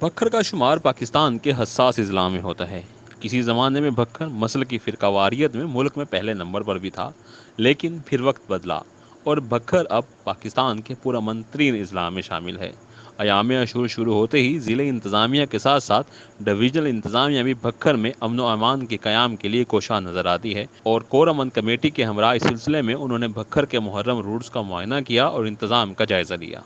भक्खर का शुमार पाकिस्तान के हसास अजला में होता है। किसी ज़माने में भक्खर मसल की फ़िरकावारियत में मुल्क में पहले नंबर पर भी था, लेकिन फिर वक्त बदला और भक्खर अब पाकिस्तान के पुरअमन तरीन अजला में शामिल है। अयाम अशूर शुरू होते ही ज़िले इंतज़ामिया के साथ साथ डिवीज़नल इंतज़ामिया भी भक्खर में अमन व अमान के क़याम के लिए कोशां नज़र आती है और कोरअमन कमेटी के हमरा इस सिलसिले में उन्होंने भक्खर के मुहर्रम रूट्स का मुआयना किया और इंतज़ाम का जायज़ा लिया।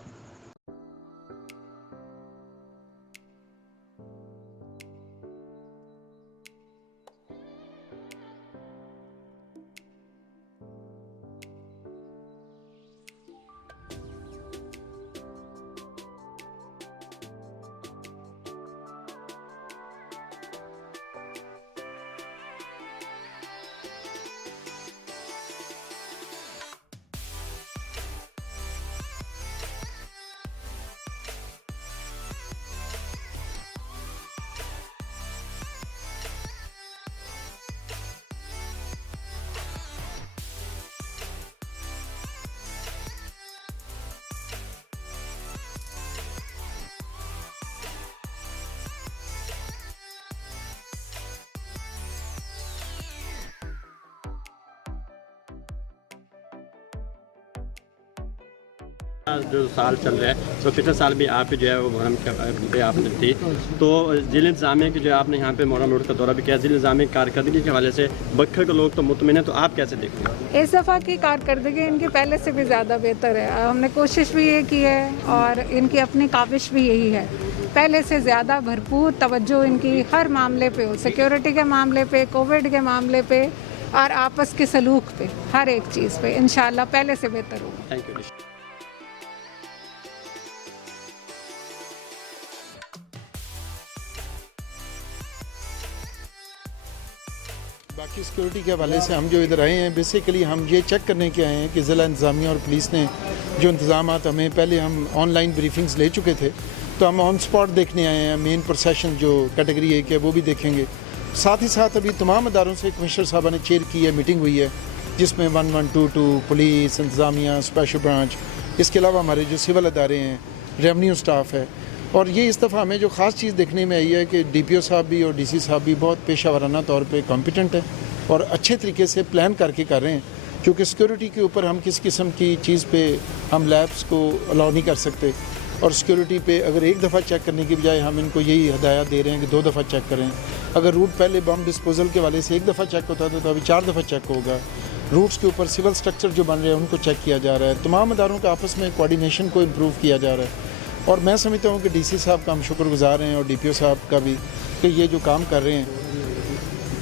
जो साल चल रहा है तो पिछले साल भी आप जो है वो मुहर्रम पे आपने थी, तो ज़िले इंतज़ामिया की जो है आपने यहाँ पे मुहर्रम रोड का दौरा भी किया। ज़िले इंतज़ामिया की कारकर्दगी के हवाले से भक्खर के लोग तो मुतमिन है, तो आप कैसे देखते हैं? इस दफ़ा की कारकर्दगी इनकी पहले से भी ज़्यादा बेहतर है। हमने कोशिश भी ये की है और इनकी अपनी काविश भी यही है, पहले से ज़्यादा भरपूर तवज्जो इनकी हर मामले पे हो, सिक्योरिटी के मामले पे, कोविड के मामले पे और आपस के सलूक पे, हर एक चीज़ पे इंशाल्लाह पहले से बेहतर होगा। Thank you. बाकी सिक्योरिटी के हवाले से हम जो इधर आए हैं, बेसिकली हम ये चेक करने के आए हैं कि ज़िला इंतज़ामिया और पुलिस ने जो इंतज़ाम हमें, पहले हम ऑनलाइन ब्रीफिंग्स ले चुके थे, तो हम ऑन स्पॉट देखने आए हैं। मेन प्रोसेशन जो कैटेगरी है कि वो भी देखेंगे। साथ ही साथ अभी तमाम अदारों से कमिश्नर साहबा ने चेयर की है, मीटिंग हुई है, जिसमें 1122 पुलिस, इंतज़ामिया, स्पेशल ब्रांच, इसके अलावा हमारे जो सिविल अदारे हैं, रेवन्यू स्टाफ है। और ये इस दफ़ा हमें जो ख़ास चीज़ देखने में आई है कि DPO साहब भी और DC साहब भी बहुत पेशा वाराना तौर पे कॉम्पिटेंट है और अच्छे तरीके से प्लान करके कर रहे हैं, क्योंकि सिक्योरिटी के ऊपर हम किस किस्म की चीज़ पे हम लैब्स को अलाउ नहीं कर सकते। और सिक्योरिटी पे अगर एक दफ़ा चेक करने की बजाय हम इनको यही हदायत दे रहे हैं कि 2 दफ़ा चेक करें। अगर रूट पहले बम डिस्पोजल के वाले से 1 दफ़ा चेक होता था, तो अभी 4 दफ़ा चेक होगा। रूट्स के ऊपर सिविल स्ट्रक्चर जो बन रहे हैं उनको चेक किया जा रहा है। तमाम अदारों का आपस में कोऑर्डिनेशन को इम्प्रूव किया जा रहा है। और मैं समझता हूँ कि DC साहब का हम शुक्रगुजार हैं और DPO साहब का भी, कि ये जो काम कर रहे हैं,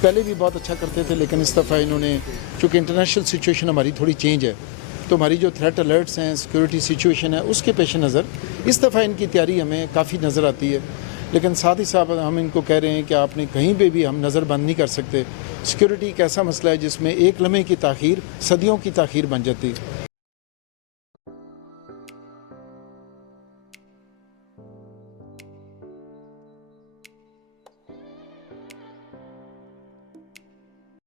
पहले भी बहुत अच्छा करते थे, लेकिन इस दफ़ा इन्होंने, चूँकि इंटरनेशनल सिचुएशन हमारी थोड़ी चेंज है, तो हमारी जो थ्रेट अलर्ट्स हैं, सिक्योरिटी सिचुएशन है, उसके पेश नज़र इस दफ़ा इनकी तैयारी हमें काफ़ी नज़र आती है। लेकिन साथ ही साथ हम इनको कह रहे हैं कि आपने कहीं पे भी हम नज़र बंद नहीं कर सकते। सिक्योरिटी एक ऐसा मसला है जिसमें एक लम्हे की ताख़ीर सदियों की ताख़ीर बन जाती है।